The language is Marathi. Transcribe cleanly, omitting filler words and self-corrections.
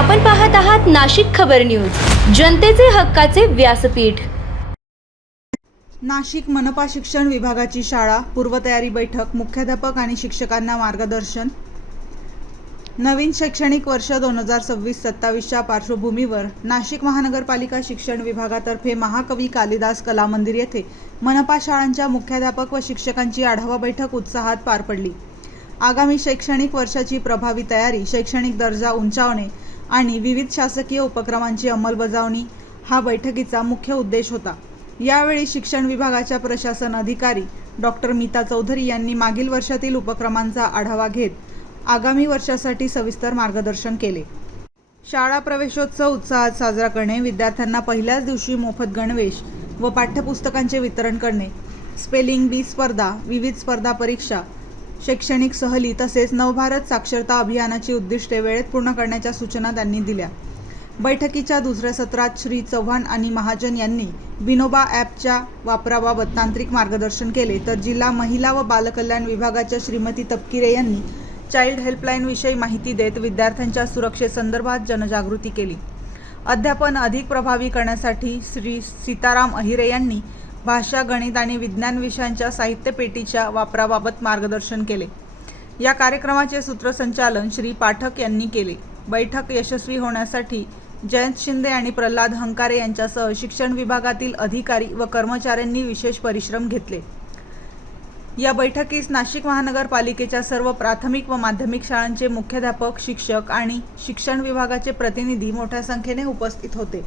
आपण पाहत आहात नाशिक खबर न्यूज, जनतेचे हक्काचे व्यासपीठ। नाशिक मनपा शिक्षण विभागाची शाळा पूर्वतयारी बैठक, मुख्याध्यापक आणि शिक्षकांना मार्गदर्शन। नवीन शैक्षणिक वर्ष 2026-27च्या पार्श्वभूमीवर नाशिक महानगरपालिका शिक्षण विभागातर्फे महाकवी कालिदास कला मंदिर येथे मनपा शाळांच्या मुख्याध्यापक व शिक्षकांची आढावा बैठक उत्साहात पार पडली। आगामी शैक्षणिक वर्षाची प्रभावी तयारी, शैक्षणिक दर्जा उंचावणे आणि विविध शासकीय उपक्रमांची अंमलबजावणी हा बैठकीचा मुख्य उद्देश होता। यावेळी शिक्षण विभागाच्या प्रशासन अधिकारी डॉक्टर मीता चौधरी यांनी मागील वर्षातील उपक्रमांचा आढावा घेत आगामी वर्षासाठी सविस्तर मार्गदर्शन केले। शाळा प्रवेशोत्सव उत्साहात साजरा करणे, विद्यार्थ्यांना पहिल्याच दिवशी मोफत गणवेश व पाठ्यपुस्तकांचे वितरण करणे, स्पेलिंग बी स्पर्धा, विविध स्पर्धा परीक्षा, शैक्षणिक सहली तसेच नवभारत साक्षरता अभियानाची उद्दिष्टे वेळेत पूर्ण करण्याच्या सूचना त्यांनी दिल्या। बैठकीच्या दुसऱ्या सत्रात श्री चव्हाण आणि महाजन यांनी विनोबा ॲपच्या वापराबाबत तांत्रिक मार्गदर्शन केले, तर जिल्हा महिला व बालकल्याण विभागाच्या श्रीमती तपकिरे यांनी चाइल्ड हेल्पलाईन विषयी माहिती देत विद्यार्थ्यांच्या सुरक्षेसंदर्भात जनजागृती केली। अध्यापन अधिक प्रभावी करण्यासाठी श्री सीताराम अहिरे यांनी भाषा, गणित आणि विज्ञान विषयांच्या साहित्य पेटीच्या वापराबाबत मार्गदर्शन केले। या कार्यक्रमाचे सूत्रसंचालन श्री पाठक यांनी केले। बैठक यशस्वी होण्यासाठी जयंत शिंदे आणि प्रल्हाद हंकारे यांच्यासह शिक्षण विभागातील अधिकारी व कर्मचाऱ्यांनी विशेष परिश्रम घेतले। या बैठकीस नाशिक महानगरपालिकेच्या सर्व प्राथमिक व माध्यमिक शाळांचे मुख्याध्यापक, शिक्षक आणि शिक्षण विभागाचे प्रतिनिधी मोठ्या संख्येने उपस्थित होते।